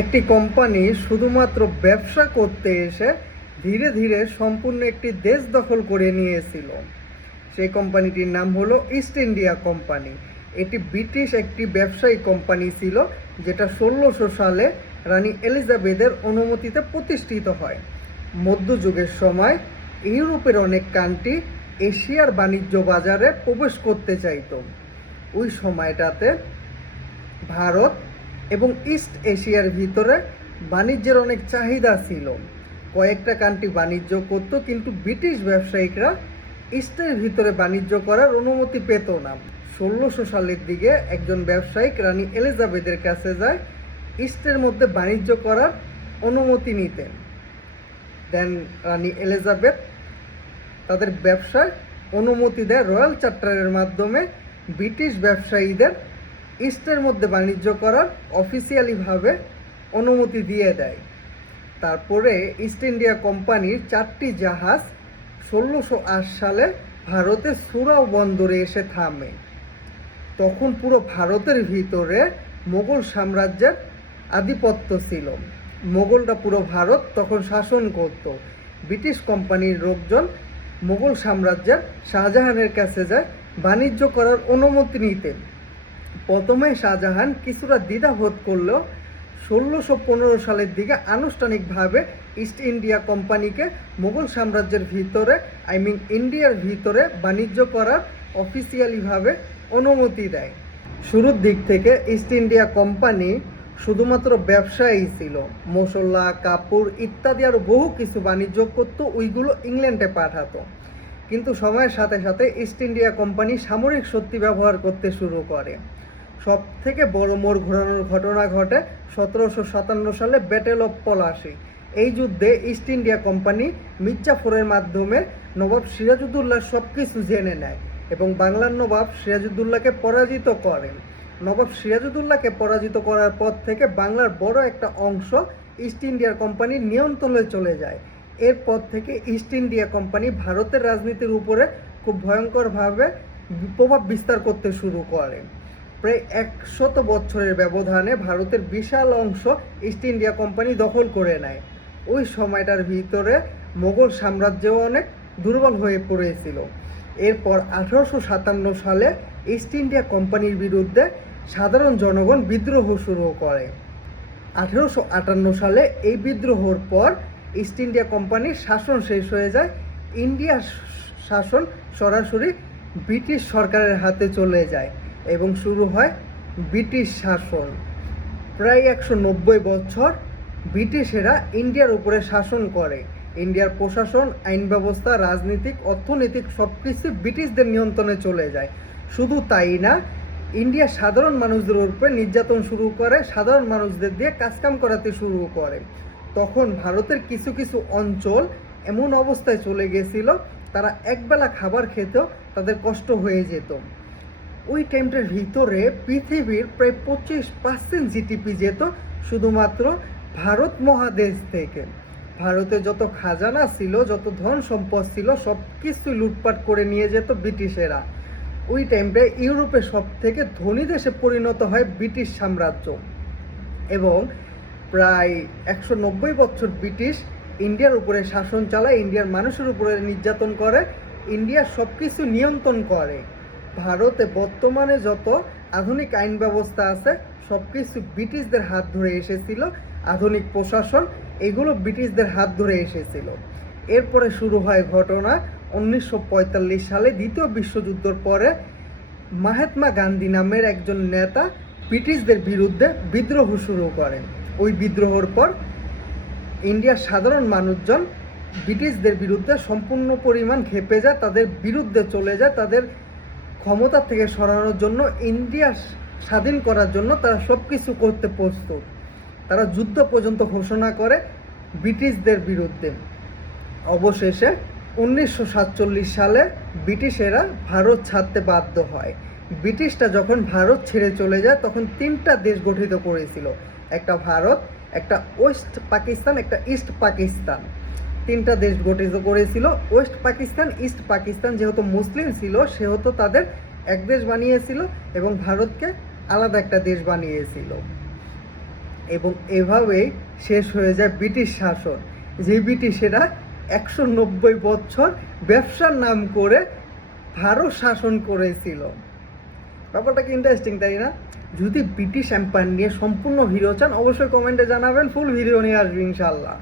একটি কোম্পানি শুধুমাত্র ব্যবসা করতে এসে ধীরে ধীরে সম্পূর্ণ একটি দেশ দখল করে নিয়েছিল। সেই কোম্পানিটির নাম হলো ইস্ট ইন্ডিয়া কোম্পানি। এটি ব্রিটিশ একটি ব্যবসায়ী কোম্পানি ছিল, যেটা 1600 সালে রানী এলিজাবেথের অনুমতিতে প্রতিষ্ঠিত হয়। মধ্যযুগের সময় ইউরোপের অনেক কান্ট্রি এশিয়ার বাণিজ্য বাজারে প্রবেশ করতে চাইত। ওই সময়টাতে ভারত এবং ইস্ট এশিয়ার ভিতরে বাণিজ্যের অনেক চাহিদা ছিল। কয়েকটা কান্ট্রি বাণিজ্য করত, কিন্তু ব্রিটিশ ব্যবসায়িকরা ইস্টের ভিতরে বাণিজ্য করার অনুমতি পেত না। 1600 সালের দিকে একজন ব্যবসায়িক রানী এলিজাবেথের কাছে যায় ইস্টের মধ্যে বাণিজ্য করার অনুমতি নিতে। দেন রানী এলিজাবেথ তাদের ব্যবসায় অনুমতি দেয় রয়্যাল চার্টারের মাধ্যমে। ব্রিটিশ ব্যবসায়ীদের ইস্টের মধ্যে বাণিজ্য করার অফিসিয়ালিভাবে অনুমতি দিয়ে দেয়। তারপরে ইস্ট ইন্ডিয়া কোম্পানির 4টি জাহাজ 1608 সালে ভারতের সুরাও বন্দরে এসে থামে। তখন পুরো ভারতের ভিতরে মোগল সাম্রাজ্যের আধিপত্য ছিল। মোগলরা পুরো ভারত তখন শাসন করত। ব্রিটিশ কোম্পানির লোকজন মোগল সাম্রাজ্যের শাহজাহানের কাছে যায় বাণিজ্য করার অনুমতি নিতে। প্রথমে শাহজাহান কিছুটা দ্বিধাবোধ করলেও 1615 সালের দিকে আনুষ্ঠানিকভাবে ইস্ট ইন্ডিয়া কোম্পানিকে মোগল সাম্রাজ্যের ভিতরে ইন্ডিয়ার ভিতরে বাণিজ্য করার অফিসিয়ালিভাবে অনুমতি দেয়। শুরুর দিক থেকে ইস্ট ইন্ডিয়া কোম্পানি শুধুমাত্র ব্যবসায়ী ছিল। মশলা, কাপড় ইত্যাদি আরও বহু কিছু বাণিজ্য করত, ওইগুলো ইংল্যান্ডে পাঠাতো। কিন্তু সময়ের সাথে সাথে ইস্ট ইন্ডিয়া কোম্পানি সামরিক শক্তি ব্যবহার করতে শুরু করে। সব থেকে বড় মোড় ঘোরানোর ঘটনা ঘটে 1757 সালে ব্যাটেল অফ পলাশী। এই যুদ্ধে ইস্ট ইন্ডিয়া কোম্পানি মির্জাফরের মাধ্যমে নবাব সিরাজউদ্দৌলার সব কিছু জেনে নেয় এবং বাংলার নবাব সিরাজউদ্দৌলাকে পরাজিত করেন। নবাব সিরাজউদ্দৌলাকে পরাজিত করার পর থেকে বাংলার বড় একটা অংশ ইস্ট ইন্ডিয়া কোম্পানির নিয়ন্ত্রণে চলে যায়। এরপর থেকে ইস্ট ইন্ডিয়া কোম্পানি ভারতের রাজনীতির উপরে খুব ভয়ঙ্করভাবে প্রভাব বিস্তার করতে শুরু করে। প্রায় 100 বছরের ব্যবধানে ভারতের বিশাল অংশ ইস্ট ইন্ডিয়া কোম্পানি দখল করে নেয়। ওই সময়টার ভিতরে মোগল সাম্রাজ্যও অনেক দুর্বল হয়ে পড়েছিল। এরপর 1857 সালে ইস্ট ইন্ডিয়া কোম্পানির বিরুদ্ধে সাধারণ জনগণ বিদ্রোহ শুরু করে। 1858 সালে এই বিদ্রোহের পর ইস্ট ইন্ডিয়া কোম্পানির শাসন শেষ হয়ে যায়। ইন্ডিয়ার শাসন সরাসরি ব্রিটিশ সরকারের হাতে চলে যায় এবং শুরু হয় ব্রিটিশ শাসন। প্রায় 190 বছর ব্রিটিশেরা ইন্ডিয়ার উপরে শাসন করে। ইন্ডিয়ার প্রশাসন, আইন ব্যবস্থা, রাজনীতিক, অর্থনৈতিক সবকিছু ব্রিটিশদের নিয়ন্ত্রণে চলে যায়। শুধু তাই না, ইন্ডিয়ার সাধারণ মানুষদের উপরে নির্যাতন শুরু করে, সাধারণ মানুষদের দিয়ে কাজকাম করাতে শুরু করে। তখন ভারতের কিছু কিছু অঞ্চল এমন অবস্থায় চলে গেছিল, তারা একবেলা খাবার খেতেও তাদের কষ্ট হয়ে যেত। ওই টাইমটার ভিতরে পৃথিবীর প্রায় 25% জিডিপি যেত শুধুমাত্র ভারত মহাদেশ থেকে। ভারতে যত খাজানা ছিল, যত ধন সম্পদ ছিল, সব কিছু লুটপাট করে নিয়ে যেত ব্রিটিশেরা। ওই টাইমটায় ইউরোপের সব থেকে ধনী দেশে পরিণত হয় ব্রিটিশ সাম্রাজ্য এবং প্রায় 190 বছর ব্রিটিশ ইন্ডিয়ার উপরে শাসন চালায়, ইন্ডিয়ার মানুষের উপরে নির্যাতন করে, ইন্ডিয়ার সব কিছু নিয়ন্ত্রণ করে। ভারতে বর্তমানে যত আধুনিক আইন ব্যবস্থা আছে সব কিছু ব্রিটিশদের হাত ধরে এসেছিল। আধুনিক প্রশাসন এগুলো ব্রিটিশদের হাত ধরে এসেছিল। এরপরে শুরু হয় ঘটনা 1945 সালে দ্বিতীয় বিশ্বযুদ্ধের পরে মহাত্মা গান্ধী নামের একজন নেতা ব্রিটিশদের বিরুদ্ধে বিদ্রোহ শুরু করেন। ওই বিদ্রোহের পর ইন্ডিয়ার সাধারণ মানুষজন ব্রিটিশদের বিরুদ্ধে সম্পূর্ণ পরিমাণ ক্ষেপে যায়, তাদের বিরুদ্ধে চলে যায়। তাদের ক্ষমতা থেকে সরানোর জন্য, ইন্ডিয়া স্বাধীন করার জন্য তারা সব কিছু করতে প্রস্তুত। তারা যুদ্ধ পর্যন্ত ঘোষণা করে ব্রিটিশদের বিরুদ্ধে। অবশেষে 1947 সালে ব্রিটিশেরা ভারত ছাড়তে বাধ্য হয়। ব্রিটিশরা যখন ভারত ছেড়ে চলে যায় তখন 3টা দেশ গঠিত করেছিল, একটা ভারত, একটা ওয়েস্ট পাকিস্তান, একটা ইস্ট পাকিস্তান। 3টা দেশ গঠিত করেছিল। ওয়েস্ট পাকিস্তান, ইস্ট পাকিস্তান যেহেতু মুসলিম ছিল সেহেতু তাদের এক দেশ বানিয়েছিল এবং ভারতকে আলাদা একটা দেশ বানিয়েছিল। এবং এভাবেই শেষ হয়ে যায় ব্রিটিশ শাসন, যে ব্রিটিশেরা 190 বছর ব্যবসার নাম করে ভারত শাসন করেছিল। ব্যাপারটা কি ইন্টারেস্টিং, তাই না? যদি ব্রিটিশ এম্পায়ার নিয়ে সম্পূর্ণ ভিডিও চান অবশ্যই কমেন্টে জানাবেন, ফুল ভিডিও নিয়ে আসবে ইনশাল্লাহ।